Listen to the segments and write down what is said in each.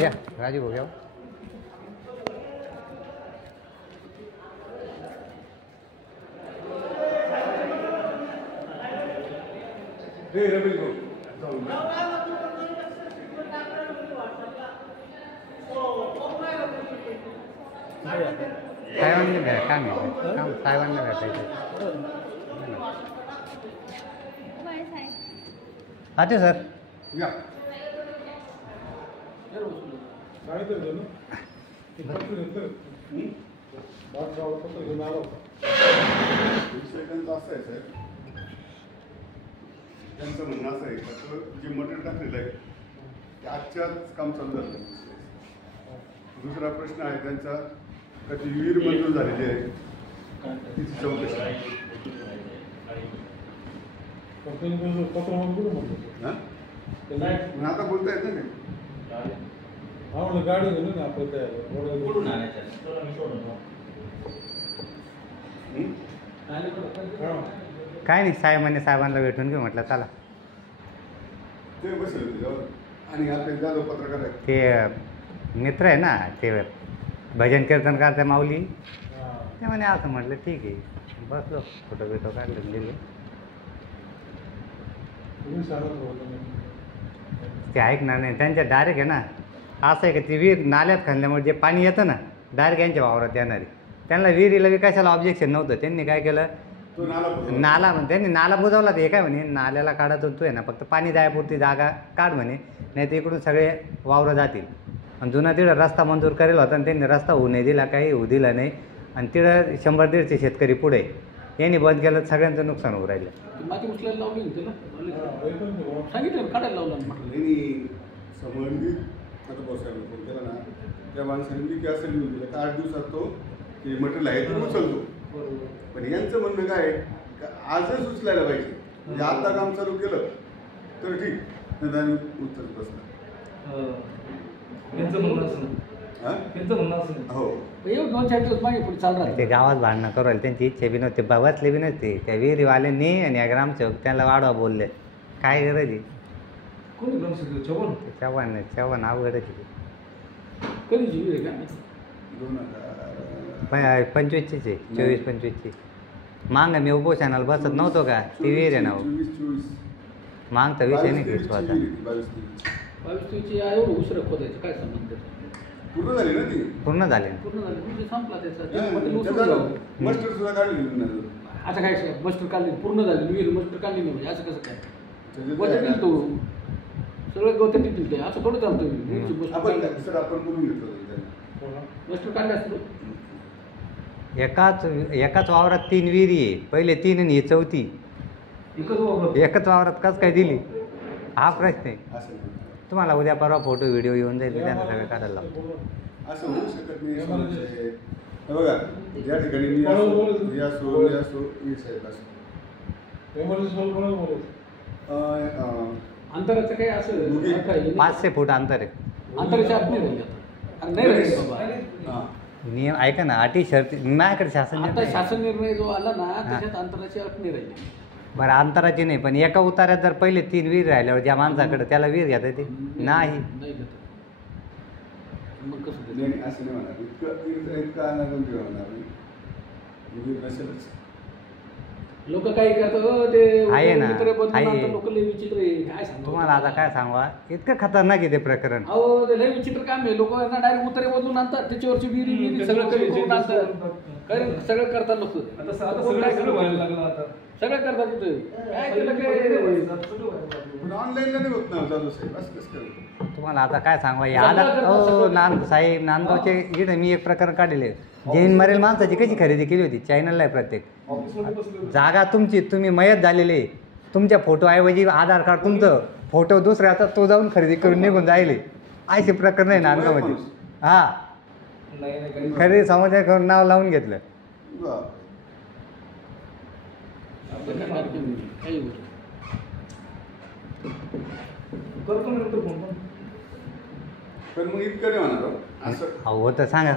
या राजू भाऊ घ्या. साहेबांनी काय माहिती काम साहेबांना भेटायचं. अच्छा सर या असं आहे सर, त्यांचं म्हणणं असं आहे का जे मटेरियल टाकलेलं आहे ते आजच्याच काम चालू झालं. दुसरा प्रश्न आहे त्यांचा का ती विहीर मंजूर झालेली आहे तिची चौकशी आता बोलता येत ना गाडी काय नाही साहेबांनी साहेबांना भेटून घेऊ म्हटलं चला. ते बसेल त्याच्यावर. आणि आता जाधव पत्रकार आहे ते मित्र आहे ना ते भजन कीर्तन करते माऊली ते म्हणे असं म्हटलं ठीक आहे. बसलो फोटो बिटो काढले दिले. ते ऐकणार नाही त्यांच्या डायरेक्ट आहे ना असं आहे का ती विहीर नाल्यात खाल्ल्यामुळे जे पाणी येतं ना डायरेक्ट यांच्या वावरात येणार आहे. त्यांना विहिरीला बी कशाला ऑब्जेक्शन नव्हतं. त्यांनी काय केलं तो नाला त्यांनी नाला बुजवला. ते काय म्हणे नाल्याला काढत होतो आहे ना फक्त पाणी जायपुरती जागा काढ म्हणे नाही तर इकडून सगळे वावरं जातील. आणि जुना तिथं रस्ता मंजूर करेल होता आणि त्यांनी रस्ता होऊ नाही दिला काही होऊ दिला नाही. आणि तिथं 100-150 शेतकरी पुढे यांनी बंद केलं सगळ्यांचं नुकसान होऊ राहिलं. माती उचलायला लावली होती ना सांगितलं काढायला लावलं संबंधित आता बसायला फोन केला ना त्या माणसाने मी की असं लिहून दिलं का 8 दिवसात तो ते मटेरियल आहे ते उचलतो. पण यांचं म्हणणं काय का आजच उचलायला पाहिजे. म्हणजे आता काम चालू केलं तर ठीक नाही आम्ही उचलत बसणार. हो ते गावात भांडणं करू राहिले त्यांची इच्छा बी नव्हती बसले बी नव्हते त्या विहिरीवाल्यांनी आणि या ग्रामसेवक त्यांना वाढवा बोलले. काय गरज आहे चव्हाण अवघड 25ची 24-25ची मांग मी उपोषणाला बसत नव्हतो का ती विहीर आहे ना मागचा विषय नाही घेतो आता. 22 उशिरा खोदायचं काय संबंध पूर्ण झाली ना ती पूर्ण झाले संपला त्याचा मस्टर सुद्धा काढली. आता काय मस्टर काढली पूर्ण झाली विहीर मस्टर काढली नाही म्हणजे असं कसं काय बजेट तो सगळं गवत देतील ते असं थोडं चालतं. आपण करून घेतो मस्टर काढले असतो एकाच वावरात 3 विहिरी आहे. पहिले 3 आणि ही 4थी एकच वावरात कस काय दिली हा प्रश्न आहे. तुम्हाला उद्या परवा फोटो व्हिडिओ येऊन जाईल त्यांना सगळं काढायला लावतो. असं होऊ शकत नाही. बघा ज्या ठिकाणी मी अंतराचं काय असं 500 फूट अंतर आहे. अंतराच्या आत नाही राहिले बाबा नियम ऐका ना अटी शर्ती माझ्याकडे शासन निर्णय जो आला ना त्याच्यात अंतराची अट नाही राहिली. बरं अंतराची नाही पण एका उतार्यात जर पहिले 3 विहीर राहिल्यावर ज्या माणसाकडे त्याला विहीर घेता येते नाही. मग कसं असं नाही म्हणणार इतकं लोक काय करतात ते आहे ना लोक लय विचित्र आहे. काय सांगू तुम्हाला आता काय सांगा इतकं खतरनाक आहे ते प्रकरण. अहो ते लय विचित्र काम आहे. लोक ना डायरेक्ट उतरे बदलून आणतात त्याच्यावरची विहिरी सगळं करून आणतात सगळं करतात लोक. सगळं करतात तिथे काय ऑनलाईनला नाही होत ना चालू साहेब असं कसं करतो. तुम्हाला आता काय सांगा या साहेब नांदगावचे इथे मी एक प्रकरण काढलेले जैन मरेल माणसाची कशी खरेदी केली होती चॅनलला आहे प्रत्येक जागा तुमची तुम्ही मयत झालेले तुमच्या फोटोऐवजी आधार कार्ड तुमचं फोटो दुसऱ्याचा तो जाऊन खरेदी करून निघून जायले असे प्रकरण आहे नांदगावमध्ये. हा खरेदी समाजा करून नाव लावून घेतलं. पण मग इतकं नाही म्हणणार असं हो तर सांगा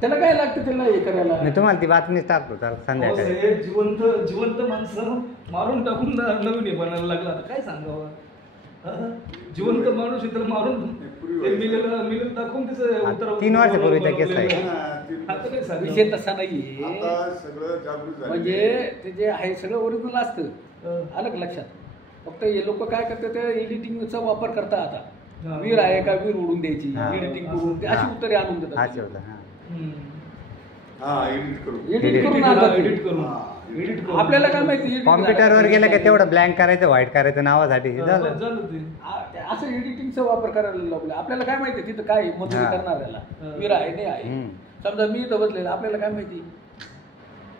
त्याला काय लागतं त्याला हे करायला. मी तुम्हाला ती बातमीच टाकतो तर संध्याकाळी. जिवंत माणसं मारून टाकून नवीन हे बनायला लागला काय सांगावं. जिवंत माणूस इतर मारून पूर्वी मिलन दाखवून त्याचं उत्तर 3 वर्षापूर्वीचा केस आहे. आता काय सांगू? विषय तसा नाहीये आता सगळं जागृत झालं म्हणजे ते जे आहे सगळं ओरिजिनल असतं आलं का लक्षात फक्त हे लोक काय करतात ते एडिटिंगचा वापर करतात आता हा. वीर आहे का वीर उडून द्यायची हा. एडिटिंग करून ते अशी हा. उत्तरे आणून हा देतात ठेवला हा. हा एडिट करू एडिट करून आणतात एडिट ते. करून हा. एडिट करून आपल्याला काय माहिती editing कॉम्प्युटरवर गेलं का झालं. तेवढं ब्लँक करायचं व्हाईट करायचं नावासाठी झालं झालं ते ते असं एडिटिंगचा वापर करायला लागलो आपल्याला काय माहिती तिथं काय मजुरी हा. करणाऱ्याला हा. वीर आहे नाही आहे हम्म. समजा मी इथं बसलेला आपल्याला काय माहिती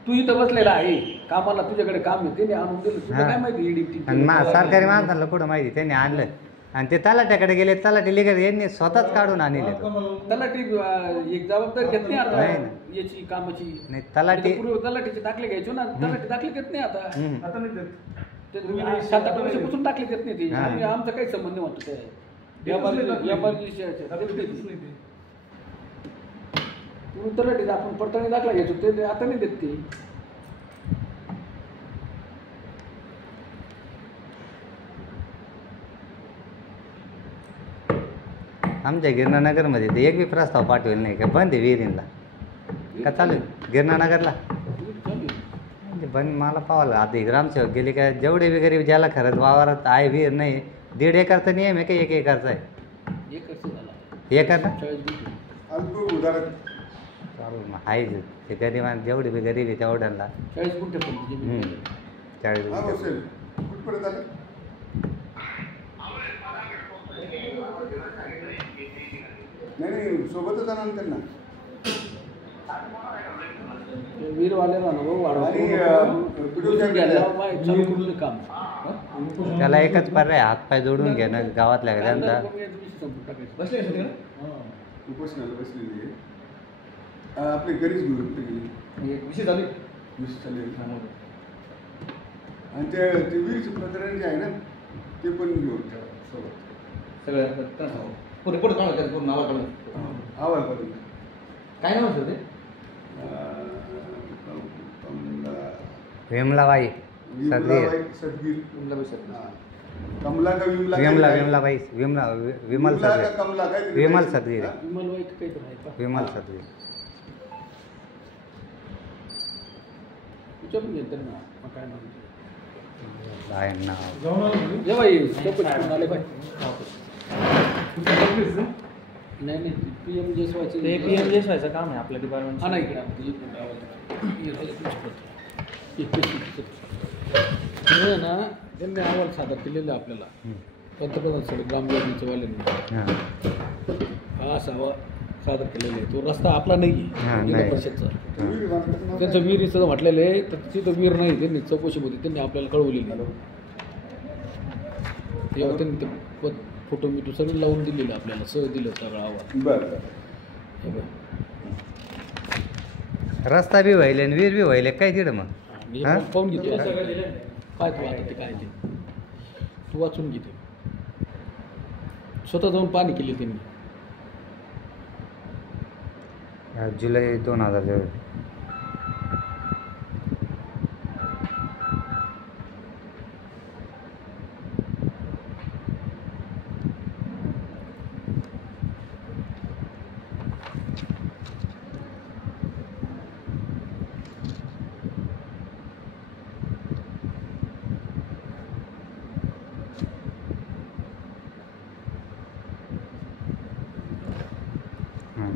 तू इथं बसलेला आहे कामाला तुझ्याकडे काम आहे त्याने आणून दिलं तुला हा. काय माहिती आणि एडिटिंग सरकारी माणसाला कुठं माहिती त्यांनी आणलं आणि ते तलाट्याकडे गेले तलाठी लिगत यांनी स्वतःच काढून आणले तलाठी एक जबाबदारी घेत नाही आता नाही ना. याची कामाची नाही तलाठी पूर्वी तलाठीचे दाखले घ्यायचो ना तलाठी दाखले घेत नाही आता हम्म. आता नाही देत. ते 7-8 वर्षापासून दाखले देत नाही ते हा. आम्ही आमचा काही संबंध नाही वाटतो ते देतच नाही दाखले. एमर्जन्सी आता देतच नाही ते. पूर्वी तलाठी आपण पडताळणी दाखला घ्यायचो ते आता नाही देत ते आमच्या गिरणानगरमध्ये ते एक बी प्रस्ताव पाठवेल नाही का बंद आहे विहिरींना का चालू आहे? गिरणानगरला ते बंद मला पाहावं आता हे ग्रामसेवक गेले का जेवढे बी गरीब ज्याला खरंच वावरात आहे विहीर नाही 1.5 एकरचा नियम आहे का 1 एकरचा आहे एक वर्ष झाला 1 एकर ना 40 दिवस. अल्प उदाहरण चालू मग आहे ते गरिबां जेवढे बी गरीब आहे तेवढ्यांना 40 गुंठे पण जमीन आहे. 40 हा गुंठे. बसेल कुठपर्यंत आलं नाही सोबतच आणा ना त्यांना ते वीरवाल्याला ना भाऊ आणि, वाढवून चालू करून काम हं? त्याला एकच पर्याय हातपाय जोडून घेणं गावातल्या त्यांचा बसले का सगळे? उपोषणाला बसलेली आहे आपले घरीच घेऊ कुठे गेली एक विषय चालू आहे. वीस चालेल हा, मग. आणि ते वीरचं प्रकरण जे आहे ना ते पण घेऊ सोबत सगळं रिपोर्ट काढा त्यात पूर्ण नाव काढून आवाज बदल काय नाव होतं ते विमलाबाई सदगीर सदगीर तुमच्या विषयात हा. कमला का विमला विमलाबाई विमल का सदगीर कमला काय विमल सदगीर विमल वाईट काहीतरी आहे का विमल सदगीर विचारून घे त्यांना मग काय म्हणते आहे नाव जाऊन आलो तुम्ही? जेव्हा येईल चौकशी करून आले पाहिजे तुमच्या कंपनीचं ना? नाही PM जसवाची ते PMJS व्हायचं काम आहे आपल्या डिपार्टमेंट हा नाही इकडे आम्ही एक मिनिट आवाज ना त्यांनी अहवाल सादर केलेला आपल्याला पंतप्रधान सगळं ग्रामयोजनेच्या वाल्यांनी हां हा असा सादर केलेला आहे तो रस्ता आपला नाही हा, आहे जिल्हा नाही. परिषदचा त्यांचं विहिरीचं म्हटलेलं आहे तर तिथं विहीर नाही त्यांनी चौकशीमध्ये त्यांनी आपल्याला कळवलेली तेव्हा त्यांनी ते फोटो बिटो सगळं लावून दिलेलं आपल्याला दिलं सगळं आव्हान बरं हे बघ. रस्ता बी व्हायले आणि विहीर बी व्हायले काय तिकडं मग मी हा? पाहून घेतो काय तू आता ते काय ते तू वाचून घेते स्वतः जाऊन पाणी केले त्यांनी जुलै 2000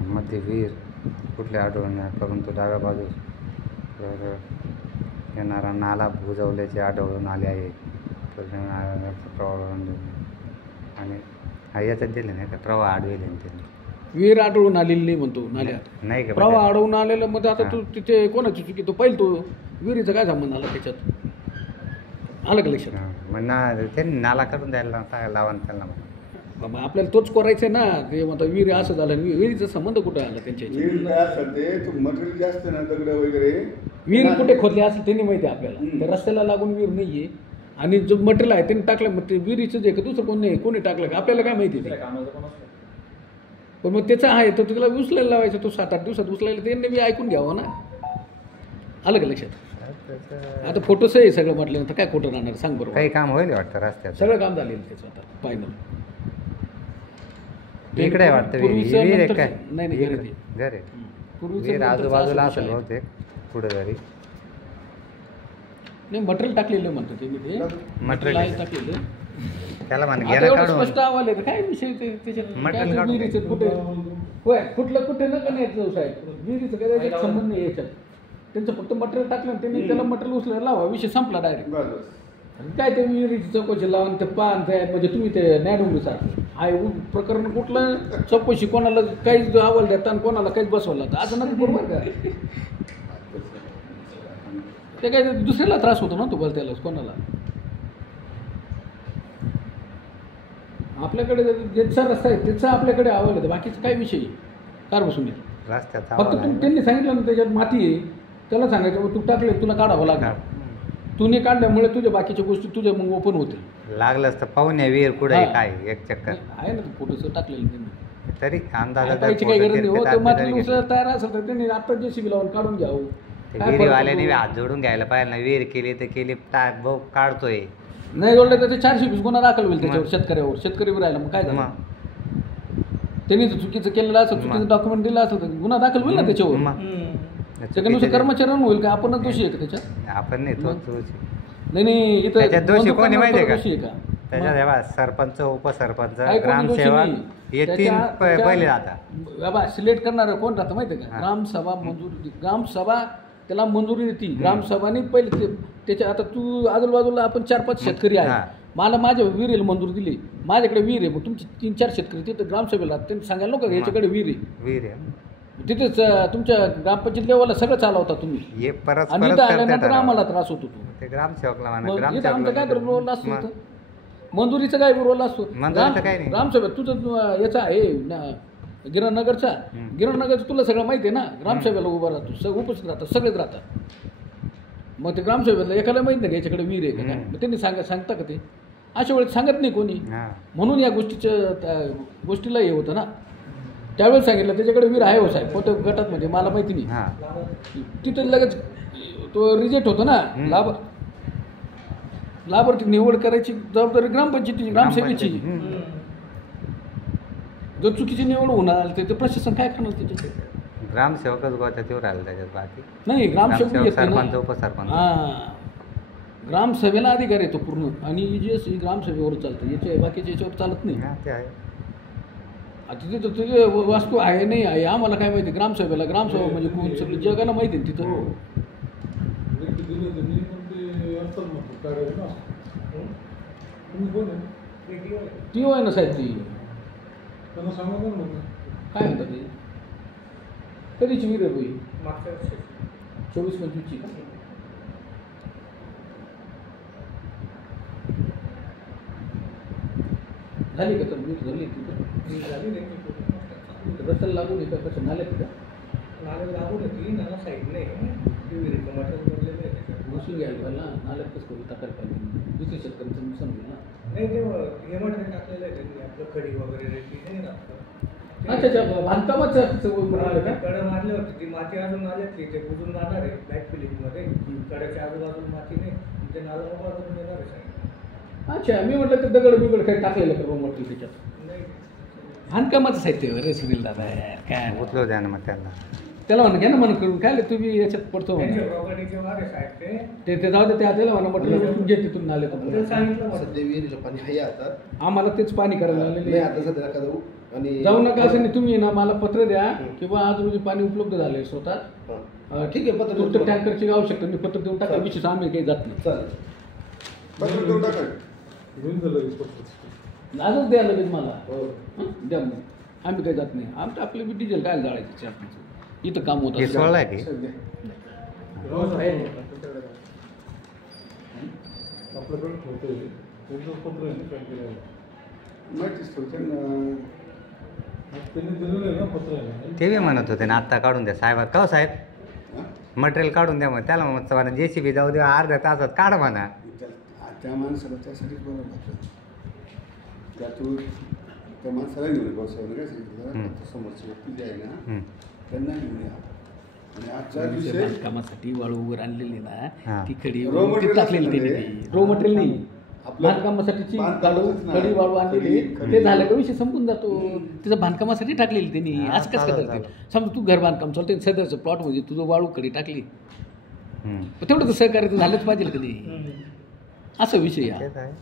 मध्ये विहीर कुठल्या आढळून परंतु डाव्या बाजूस तर येणारा नाला बुजवल्याचे आढळून आले आहे प्रवाह आणि हा याच्यात दिले नाही का प्रवाह आडवेले त्यांनी विहीर आढळून आलेली नाही म्हणतो नाल्यात नाही का प्रवाह अडवून आलेलं मध्ये आता हा. तू तिथे कोणाची चुकी तो पाहिजे तो विहिरीचा काय संबंध आला त्याच्यात आलं का लक्षात हां, मग ना त्यांनी नाला करून द्यायला लावा ना त्यांना मग. बाबा आपल्याला तोच करायचा ना ते म्हणता विहिरी असं झालं विहिरीचा संबंध कुठे आला त्यांच्या ह्याच्यात? वीर काय असतं ते तो मटेरियल जास्त ना दगड वगैरे विहीर कुठे खोदली असेल त्यांनी माहिती आहे आपल्याला हम्म. त्या रस्त्याला लागून विहीर नाहीये आणि जो मटेरियल आहे त्यांनी टाकलं मग ते विहिरीचं जे का दुसरं कोण नाही कोणी टाकलं का आपल्याला काय माहिती ते कामाचं कोण असतं पण मग त्याचा आहे तर तुला उचलायला लावायचं तो 7-8 दिवसात उचलायला त्यांनी बी ऐकून घ्यावं ना आलं का लक्षात त्याचं आता फोटोस आहे सगळं म्हटलं तर काय खोटं राहणार सांग बरोबर काही काम होईल वाटतं रस्त्याचं सगळं काम झालेलं त्याचं आता फायनल इकडे आहे वाटतं विहीर. पूर्वीचं विहीर आहे नंतर- काय नाही नाही घर आहे ते. घर आहे पूर्वीचं विहीर नंतरचं आजूबाजूला असं असेल विषय आहे. बहुतेक पुढे जरी नाही मटेरियल टाकलेलं म्हणतात त्यांनी ते Material आहे टाकलेलं. त्याला म्हण आता घ्या एवढं काढून स्पष्ट अहवाल आहे काय विषय त्याच्यात Material काय ते काढून विहिरीचं कुठे होय कुठलं कुठे नका नाही जाऊ साहेब विहिरीचं काय त्याच्यात संबंध नाही याच्यात त्यांचं फक्त मटेरियल टाकलं आणि त्यांनी त्याला मटेरियल उचलायला लावा विषय संपला डायरेक्ट. बस बस काय ते विहिरीची चौकशी लावून ते पान ते म्हणजे तुम्ही ते न्याडून सारखं आहे प्रकरण कुठलं चौकशी कोणाला काहीच अहवाल देता आणि कोणाला काहीच बसवला तर असं नाही बरोबर का ते काय दुसऱ्याला त्रास होतो ना तो बस त्याला कोणाला. आपल्याकडे ज्याचा रस्ता आहे त्याचा आपल्याकडे अहवाल येतं बाकीचं काय विषय कार बसून येतो रस्त्यात फक्त त्यांनी सांगितलं ना त्याच्यात माती आहे त्याला सांगायचं तू टाकले तुला काढावं लागणार तू नाही काढल्यामुळे तुझ्या बाकीच्या गोष्टी तुझ्या मग ओपन होतील. लागलंच तर पाहून या विहीर कुठे हा. काय एक चक्कर आहे ना फोटोचं टाकलेलं त्यांनी तरी अंदाजात पाहायची काही गरज नाही हो ते माती उचलायला तयार असेल तर त्यांनी आता JCB लावून काढून घ्यावं. काय फरक विहिरीवाल्याने पडतो? हात जोडून घ्यायला पाहिजे ना विहीर केली तर केली टाक भाऊ काढतोय नाही जोडलं तर ते 420 गुन्हा दाखल होईल त्याच्यावर शेतकऱ्यावर शेतकरी राहिला मग काय झालं मग त्यांनी जर चुकीचं केलेलं असेल चुकीचं डॉक्युमेंट दिलं असेल तर गुन्हा दाखल होईल ना त्याच्यावर मग. त्याच्यानुसार कर्मचाऱ्यांना होईल का आपणच दोषी आहे का त्याच्यात. आपण नाही तो मग. दोषी. नाही इथं त्याच्यात दोषी बंधुकांना कोणी माहिती आहे का? दोषी आहे का त्याच्यात हेवा सरपंच उपसरपंच काही कोणी दोषी ग्रामसेवक नाही. हे तीन त्याच्या- पहिले राहतात. बाबा सिलेक्ट करणारं कोण राहतं माहिती आहे का हा. ग्रामसभा मंजुरी ग्रामसभा त्याला मंजुरी देते ग्रामसभाने पहिले त्याच्या आता तू आजूबाजूला आपण 4-5 शेतकरी हा. आहे मला माझ्या विहिरीला मंजूर दिली माझ्याकडे विहीर आहे मग तुमचे 3-4 शेतकरी तिथे ग्रामसभेला राहतात. त्यांनी सांगायला नको याच्याकडे विहीर आहे विहीर आहे. तिथेच तुमच्या ग्रामपंचायत लेवलला सगळं चालवता तुम्ही हे परत आणि परत इथं आल्यानंतर करतात आम्हाला त्रास होतो तो ते ग्रामसेवकला म्हणा मग इथं आमचा काय ग्रामसेवकला रोल असतो मग. इथं? मंजुरीचा काय रोल असतो मंजुरीचं काही नाही. ग्रामसभेत तुझं याचा आहे गिरणनगरचा गिरणनगरचं तुला सगळं माहिती आहे ना ग्रामसभेला उभं राहतो सगळं उपस्थित राहतात सगळेच राहतात मग ते ग्रामसभेतला एकाला माहित नाही का याच्याकडे विहीर आहे का काय मग त्यांनी सांगता का ते अशा वेळेस सांगत नाही कोणी हा. म्हणून या गोष्टीला हे होतं ना त्यावेळेस सांगितलं त्याच्याकडे विहीर आहे हो साहेब कोणत्या गटात म्हणजे मला माहिती नाही हा. तिथं लगेच तो रिजेक्ट होतो ना लाभार्थी निवड करायची जबाबदारी ग्रामपंचायतीची ग्रामसेवेची हम्म. जर चुकीची निवड होणार तर ते प्रशासन काय करणार त्याच्यात ग्रामसेवकच गोत्यात येऊ राहिला त्याच्यात बाकी नाही ग्रामसेवक ग्रामसेवक, येत नाही सरपंच ना. उपसरपंच हा ग्रामसभेला अधिकार येतो पूर्ण आणि जी ग्रामसभेवर चालतं याच्या बाकीच्या याच्यावर चालत नाही हा, ते आहे आता तिथं तुझे वास्तू आहे नाही आहे आम्हाला काय माहिती ग्रामसभेला ग्रामसभा म्हणजे कोण सगळं जगाला माहिती आहे तिथं ती होय ना साहेब ती काय म्हणतात ते कधीची विहीर आहे बाई 24-25ची का झाली का तर वीज झाली तिथं रस्त्याला लागून येतं कसं नाल्या तिथं घुसून घ्यायला पाहिजे ना नाल्यात कसं करू टाकायला पाहिजे दुसऱ्या शेतकऱ्यांचं नुकसान होईल ना अच्छा अच्छा बांधकामाचं म्हणाले का कडे मारले होते ती माती अजून आल्यात ते बुजून जाणार आहे बॅक फिलिंगमध्ये कड्याच्या आजूबाजूला माती नाही ते नाला मोकळा करून येणार आहे साहेब. अच्छा मी म्हटलं ते दगड बिगड काही टाकलेलं का रूम वाटलं त्याच्यात नाही बांधकामाचं साहित्य रे सुनील दादा यार काय उचलू द्या ना मग त्याला त्याला म्हणा घ्या ना म्हणून करून काय तुम्ही याच्यात पडतो त्यांच्या म्हणा प्रॉपर्टीचे वार आहे साहेब ते ते जाऊ दे ते त्याला म्हणा म्हटलं घे तिथून नाले ते सांगितलं मला. सध्या विहिरीला पाणी आहे आता आम्हाला तेच पाणी करायला नाही लागलेले आता सध्या नका जाऊ आणि जाऊ नका असं नाही तुम्ही ना मला पत्र द्या किंवा आज रोजी पाणी उपलब्ध झाले स्वतः हा. ठीक आहे पत्र फक्त टँकरची आवश्यकता नाही पत्र देऊन टाका विशेष आम्ही काही जात नाही चालेल पत्र देऊन टाका आजच द्या लगेच मला हो. हं? द्या मग आम्ही काही जात नाही आमचं आपलं बी डिझेल काय जाळायचं चार इथं काम होत हे असतं. सोळा आहे की माहितीच ठेवते ना ते बी म्हणत होते ना आत्ता काढून द्या साहेब का हो साहेब हा? मटेरियल काढून द्या मग त्याला मग JCB जाऊ द्या अर्ध्या तासात काढ म्हणा त्या माणसाला त्यासाठीच बरोबर लागतं त्या माणसाला घेऊन बसावं काय सांगितलं समोरची व्यक्ती जी आहे ना हम्म. त्यांना घेऊन या आणि आजचा विषय बांधकामासाठी वाळू वगैरे आणलेली हा. ना ती खडी Raw material टाकलेली असतं त्यांनी ते. ती रो मटेरियल नाही आपलं बांधकामासाठीची बांधकामाचंच ना. कडी वाळू आणलेली खडी- ते झालं का विषय संपून जातो तिचं बांधकामासाठी टाकलेली त्यांनी हा, असं कसं चालेल, करते समजा तू घर बांधकाम चालते सध्याचं प्लॉट म्हणजे तुझं वाळू कडी टाकली हम्म. पण तेवढं तर सहकार्य तर झालंच पाहिजे कधी असा विषय हा. तेच आहे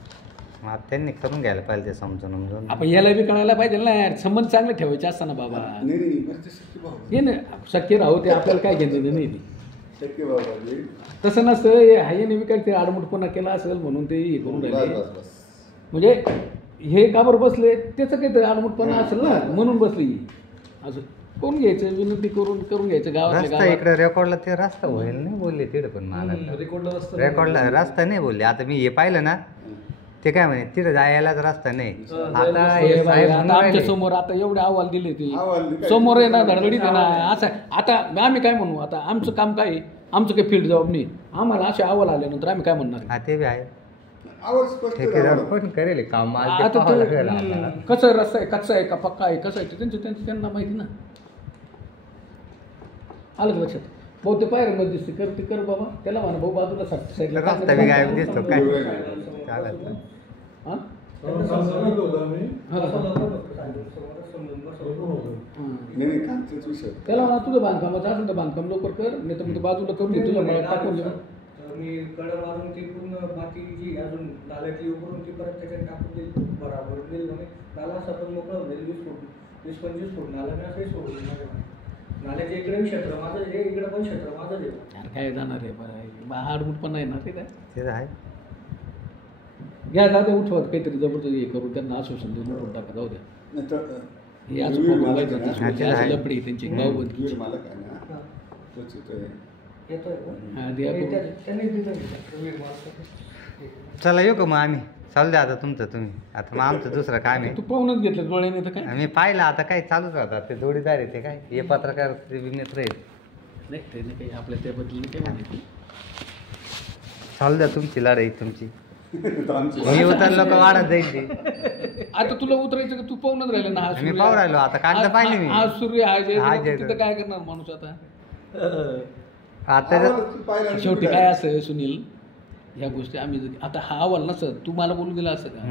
मग आता त्यांनी करून घ्यायला पाहिजे ते समजून उमजून. आपण याला बी कळायला पाहिजे ना यार संबंध चांगले ठेवायचे असताना बाबा नाही नाही बरं ते शक्य भाऊ हे ना शक्य राहू ते आपल्याला काय घेणं नाही ते. शक्य बाबा ते तसं नसतं हे हाय नेहमी काय ते आडमुठपणा केला असेल म्हणून ते हे करून बस राहिले बस बस म्हणजे हे का बरं बसले त्याचं काही आडमुठपणा असेल ना म्हणून बसली असं करून घ्यायचं विनंती करून घ्यायचं गावातल्या रस्ता गावात इकडे रेकॉर्डला ते रस्ता होईल नाही बोलले तिकडे पण मला रेकॉर्डला रस्ता नाही बोलले आता मी हे पाहिलं ना ते काय म्हणे तिथे जायलाच रस्ता नाही आता हे हे बाई, साहेब आता म्हणून आमच्या राहिले. समोर आता एवढे अहवाल दिले अहवाल ते काय? समोर आहे ना धडधडीत आहे ना असं आता आम्ही काय म्हणू आता आमचं काम काय आहे? आमचं काही फील्ड जॉब नाही आम्हाला असे अहवाल आल्यानंतर आम्ही काय म्हणणार हा ते बी आहे आवाज स्पष्ट ठेकेदार राहावा. पण करेल काम आज ते आता पाहावं ते लागेल आपल्याला. कसं रस्ता आहे कच्चा आहे का पक्का आहे कसं आहे ते त्यांना माहिती ना आलं का लक्षात भाऊ ते पायऱ्यांमध्ये दिसते कर बाबा त्याला म्हणा भाऊ बाजूला साईडला रस्ता बी गायब दिसतो काय चालेल हां त्यांना समजावलं होतं आम्ही. हा. असं लवकर बसतो साहेब. समजून बसवलं. हां. नाही नाही कामचाच विषय त्याला म्हणा तुझं बांधकामाचं असेल तर बांधकाम लवकर कर नाही तर मग ते बाजूला करून घे तुझ्या मळ्यात टाकून दे मी कडं मारून ती पूर्ण माती जी अजून नाल्याची उकरून ती परत त्याच्यात टाकून देईल बराबर देईल म्हणे नाला असा पण मोकळा होईल 20-25 फूट नाला मी असंही सोडून माझ्या नाल्याचे इकडे पण क्षेत्र माझं आहे इकडे पण क्षेत्र माझंच आहे यार काय जाणार आहे हाडमुट पण नाही ना ते काय ते आहे घ्या जाऊ द्या उठवत काहीतरी जबरदस्त हे करून त्यांना आश्वासन देऊन उठून टाका जाऊ द्या नाही तर, हे असं वीर problem मालक व्हायचं आहे ना. नसतं. हा, ते अशी आहे. लफडी त्यांची गावबंदीची. वीर मालक आहे ना हा. तोच इथं आहे. येतोय का? हा, द्या नाही, बघू. त्यांनी दिलं होतं. वीर मालक. चला येऊ का मग आम्ही चालू द्या आता तुमचं तुम्ही आता मग आमचं दुसरं काम आहे तू पाहूनच घेतलं डोळ्याने तर काय मी पाहिलं आता काही चालूच राहतात ते जोडीदार आहे ते काय हे पत्रकार ते बी मित्र आहेत नाही त्याने काही आपल्या त्याबद्दल नाही काय माहिती चालू द्या तुमची लढाई तुमची तर आमची मी उतरलो का वाढत जाईल ते आता तुला उतरायचं का तू पाहूनच राहिलं ना आज मी सूर्य- पाहू राहिलो, आता कांदा आज- पाहिली मी. आज सूर्य आज आहे, आज आहे. तिथं काय करणार माणूस आता आता आवाज पाहिला शेवटी काय असं सुनील ह्या गोष्टी आम्ही आता हा अहवाल नसत तू मला बोलून दिला असं का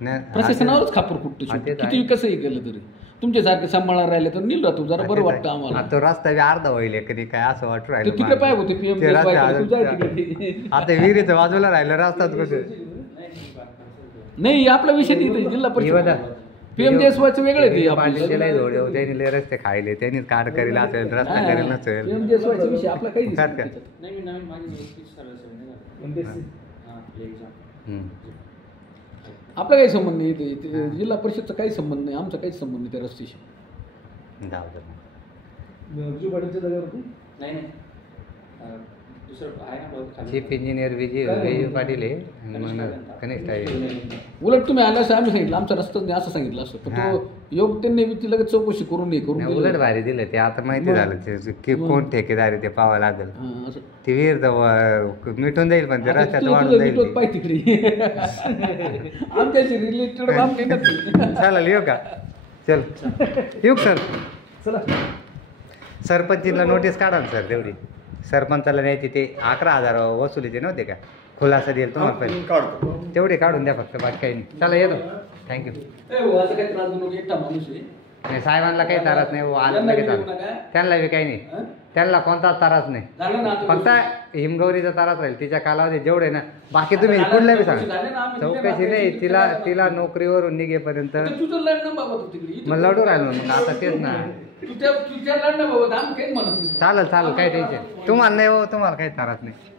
नाही, प्रशासनावरच खापर फुटतो हा, शेवटी. ते तर किती आहे. कसंही केलं तरी तुमच्यासारखे सांभाळायला राहिले तर नील राहतो जरा बरं वाटतं आम्हाला आता तो रस्ता बी अर्धा होईल कधी काय असं वाटू ते राहिलं तिकडे पाय होते पीएम ते रस्ता- तू जाय तिकडे आता विहिरीच्या बाजूला राहिलं रस्ताच कुठे नाही आपला विषय नाही इथे, जिल्हा हे बघा. परिषद पीएम देशवाचं वेगळं आहे ते आपलं. पाटील त्यांनी लय रस्ते खायले त्यांनीच कार्ड करेल असेल रस्ता करेल नसेल पीएम देशवाचा विषय आपला काही काय दिसत काय? नाही त्याच्यात. नाही मी नवीन माझी नियुक्ती सर्व्हिस हां एक्झाम हम्म. आपला काही संबंध नाही इथे. इथे जिल्हा परिषदचा काही संबंध नाही आमचा काहीच संबंध नाही त्या रस्त्याशी जाऊ दे मग. विजू पाटीलच्या जागेवर तू नाही नाही दुसरं आहे ना बघ खाली चीफ इंजिनियर विजय पाटील आहे आणि मग कनिष्ठ आहे उलट तुम्ही आल्यास आम्ही सांगितलं आमचा रस्ता नाही असं सांगितलं असतं पण तो योग त्यांनी बी ती लगेच चौकशी करून हे करून नाही, दिलं. उलट भारी दिलं ते आता माहिती मग. झालं ते की कोण ठेकेदार आहे ते पाहावं लागेल हां, असं. ती विहीर तर मिटून जाईल पण ते आता रस्त्यात तुला- वाढून तुला जाईल विटवत पाय तिकडे आमच्याशी रिलेटेड काम काही नसते चालेल येऊ का चल येऊ का सर चला सरपंचीला नोटीस काढा ना सर तेवढी सरपंचाला न्यायची ते 11,000 वसुलीचे नव्हते का खुलासा देईल तुम्हाला पहिले काढतो तेवढे काढून द्या फक्त बाकी काही नाही चला येतो थँक्यू ए हो, असं काही त्रास देऊ नको एकटा माणूस आहे नाही साहेबांना काही त्रास नाही वो आलं त्यांना लगेच बी आलं. देऊ नका. त्यांना बी काही नाही हं? त्यांना कोणताच त्रास नाही झालं ना आता फक्त हिमगौरीचा त्रास राहील तिच्या कालावधी जेवढे ना बाकी तुम्ही आता कुठल्या बी चौकशी सांगा झाली ना, आम्ही दिल्या चौकशी ना, नाही त्याची तिला तिला- तिला नोकरीवरून निघेपर्यंत तर तुझं लढणं बाबा तू तिकडे इथं- मग लढू राहिलो मग आता तेच ना तुझ्या लढणं बाबा आम्ही काही म्हणत नाही. चालेल चालेल काही टेन्शन तुम्हाला नाही हो तुम्हाला काही त्रास नाही